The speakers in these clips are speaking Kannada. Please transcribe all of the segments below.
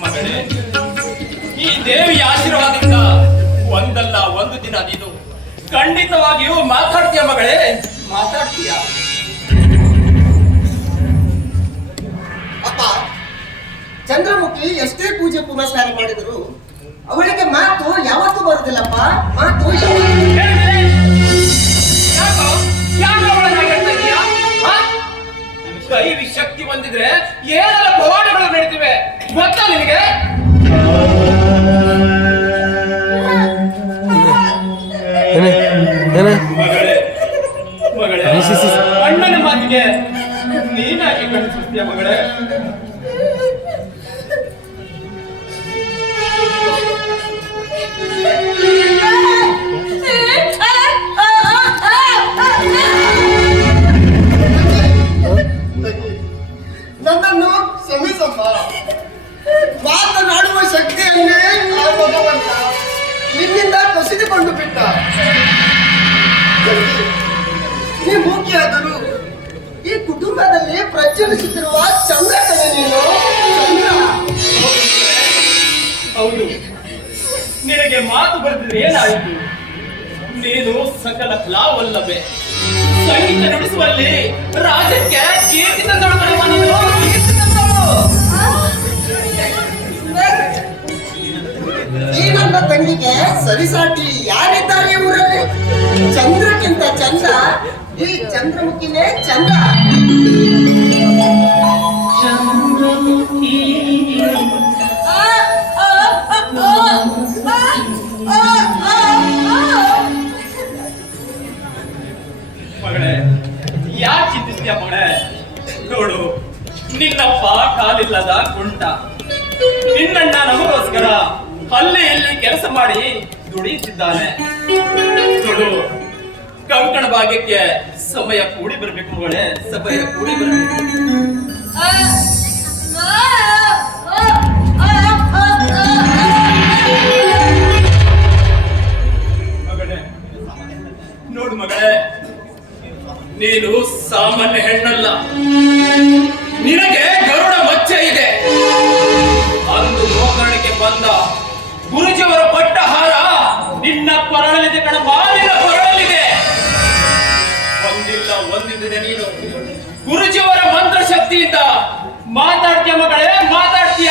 ಮಗಳೇ ಈ ದೇವಿಯ ಆಶೀರ್ವಾದದಿಂದ ಒಂದಲ್ಲ ಒಂದು ದಿನ ನೀನು ಖಂಡಿತವಾಗಿಯೂ ಮಾತಾಡ್ತೀಯ ಮಗಳೇ. ಮಾತಾಡ್ತೀಯ. ಅಪ್ಪ ಚಂದ್ರಮುಖಿ ಎಷ್ಟೇ ಪೂಜೆ ಪುನಸ್ಕಾರ ಮಾಡಿದರು ಅವಳಿಗೆ ಮಾತು ಯಾವತ್ತೂ ಬರುದಿಲ್ಲಪ್ಪ ಮಾತು ಕೈ ಶಕ್ತಿ ಬಂದಿದ್ರೆ ಏನೆಲ್ಲ ಪವಾಡಗಳು ನಡೀತಿವೆ? ಗೊತ್ತಾ ನಿನಗೆ. ಅಣ್ಣನ ಮಾತಿಗೆ ನೀನಾಗಿ ಕಳಿಸುತ್ತೀಯ ಮಗಳೇ? ನನ್ನನ್ನು ಕ್ಷಮಿಸಮ್ಮ ಶಕ್ತಿಯನ್ನೇ ಆ ಭಗವಂತ ನಿನ್ನಿಂದ ಕಸಿದುಕೊಂಡು ಬಿಟ್ಟ. ಮುಖ್ಯ ಆದರು ಈ ಕುಟುಂಬದಲ್ಲಿ ಪ್ರಜ್ವಲಿಸುತ್ತಿರುವ ಚಂದ್ರ ಕಲೆ ನೀನು? ಚಂದ್ರ. ಹೌದು. ನಿನಗೆ ಮಾತು ಬರೆದಿದ್ರೆ ಏನಾಯಿತು? ನೀನು ಸಕಲ ಕಲಾವಲ್ಲವೇ. ಸಂಗೀತ ನಡೆಸುವಲ್ಲಿ ರಾಜಕ್ಕೆ ಕೀರ್ತಿ ತಂದಳು. ತಂಗಿಗೆ ಸರಿಸಾಟಿ ಯಾರಿದ್ದಾರೆ ಊರಲ್ಲಿ? ಚಂದ್ರಕ್ಕಿಂತ ಚಂದ ಈ ಚಂದ್ರಮುಖಿನೇ ಚಂದ. ಮಗಳೇ ಯಾಕೆ ಚಿಂತಿಸ್ತೀಯ ಮಗಳೇ? ನೋಡು ನಿನ್ನಪ್ಪ ಕಾಲಿಲ್ಲದ ಕುಂಟ ನಿನ್ನಣ್ಣ ನಮಗೋಸ್ಕರ ಅಲ್ಲಿ ಇಲ್ಲಿ ಕೆಲಸ ಮಾಡಿ ದುಡಿಯುತ್ತಿದ್ದಾನೆ. ಕಂಕಣ ಭಾಗ್ಯಕ್ಕೆ ಸಮಯ ಕೂಡಿ ಬರಬೇಕು ಮಗಳೇ, ಸಮಯ ಕೂಡಿ ಬರಬೇಕು. ನೋಡು ಮಗಳೇ, ನೀನು ಸಾಮಾನ್ಯ ಹೆಣ್ಣಲ್ಲ. ನಿನಗೆ ಗರುಡ ಮಚ್ಚೆ ಇದೆ. ಅಂದು ಮೋಕರಣಕ್ಕೆ ಬಂದ ಗುರುಜಿಯವರ ಪಟ್ಟ ಹಾರ ನಿನ್ನ ಕೊರಳಲ್ಲಿದೆ ಕಣ, ಬಾಲಿನ ಕೊರಳಲ್ಲಿದೆ. ಒಂದಿಲ್ಲ ಒಂದಿದೆ ನೀನು. ಗುರುಜಿಯವರ ಮಂತ್ರ ಶಕ್ತಿಯಿಂದ ಮಾತಾಡ್ತೀಯ ಮಗಳೇ, ಮಾತಾಡ್ತೀಯ?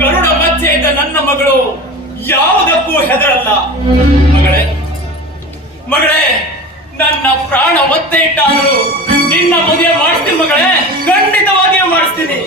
ಗರುಡ ಮಧ್ಯೆ ಇದ್ದ ನನ್ನ ಮಗಳು ಯಾವುದಕ್ಕೂ ಹೆದರಲ್ಲ. ಮಗಳೇ ಮಗಳೇ ನನ್ನ ಪ್ರಾಣ ಒತ್ತೆ ಇಟ್ಟಾದರೂ ನಿನ್ನ ಮದುವೆ ಮಾಡ್ತೀನಿ ಮಗಳೇ. ಖಂಡಿತವಾಗಿಯೂ ಮಾಡಿಸ್ತೀನಿ.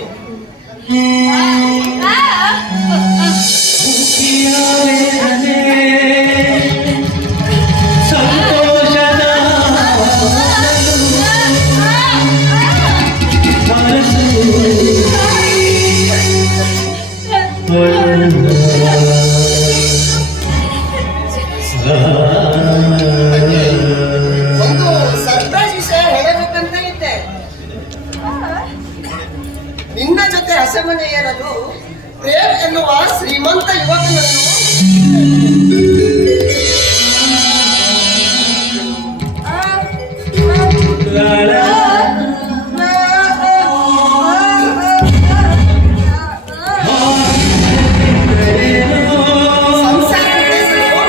ನಿನ್ನ ಜೊತೆ ಹಸೆಮನೆ ಏರಲು ಪ್ರೇಮ್ ಎನ್ನುವ ಶ್ರೀಮಂತ ಯುವಕನನ್ನು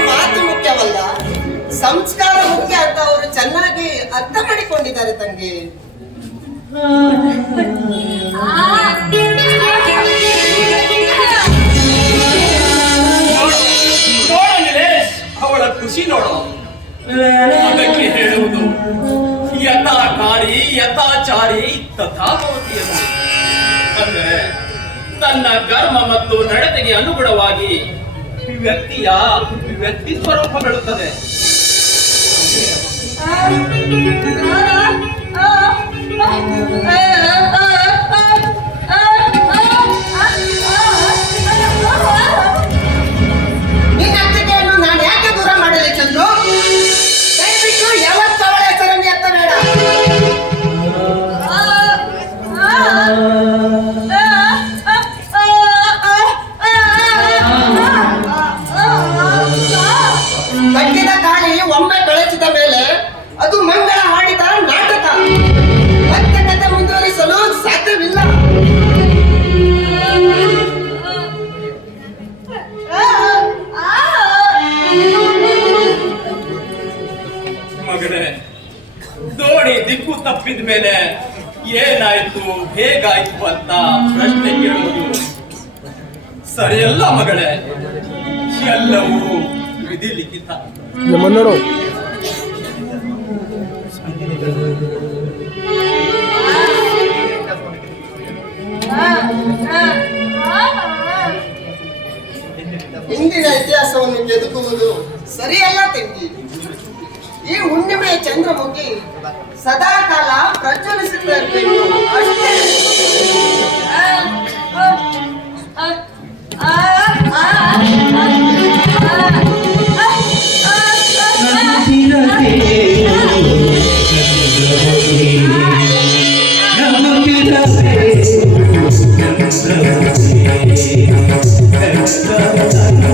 ಮಾತು ಮುಖ್ಯವಲ್ಲ. ಸಂಸ್ಕಾರ ಮುಖ್ಯ ಅಂತ ಅವರು ಚೆನ್ನಾಗಿ ಅರ್ಥ ಮಾಡಿಕೊಂಡಿದ್ದಾರೆ ತಂಗಿ. ಅವಳ ಖುಷಿ ನೋಡೋ. ಅದಕ್ಕೆ ಹೇಳುವುದು ಯಥಾ ಕಾರಿ ಯಥಾಚಾರಿ ತಥಾಭವತಿ ಅಂದರೆ ತನ್ನ ಕರ್ಮ ಮತ್ತು ನಡತೆಗೆ ಅನುಗುಣವಾಗಿ ವ್ಯಕ್ತಿಯ ವ್ಯಕ್ತಿ ಸ್ವರೂಪ ಬೆಳುತ್ತದೆ. Oh. ಮಗಳೇ ದೋಣಿ ದಿಕ್ಕು ತಪ್ಪಿದ ಮೇಲೆ ಏನಾಯ್ತು ಹೇಗಾಯ್ತು ಅಂತ ಪ್ರಶ್ನೆ ಕೇಳುವುದು ಸರಿಯಲ್ಲ ಮಗಳೇ? ಎಲ್ಲವೂ ವಿಧಿ ಲಿಖಿತ ಇಂದಿನ ಹಿಂದಿನ ಇತಿಹಾಸವನ್ನು ಗೆದುಕುವುದು ಸರಿಯಲ್ಲ ತಂಗಿ. ಈ ಹುಣ್ಣಿಮೆಯ ಚಂದ್ರಮುಖಿ ಸದಾ ಕಾಲ ಪ್ರಜ್ವಲಿಸುತ್ತಾ ಇರಬೇಕು ಅಷ್ಟೇ.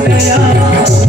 ಚಂದ್ರಮುಖಿ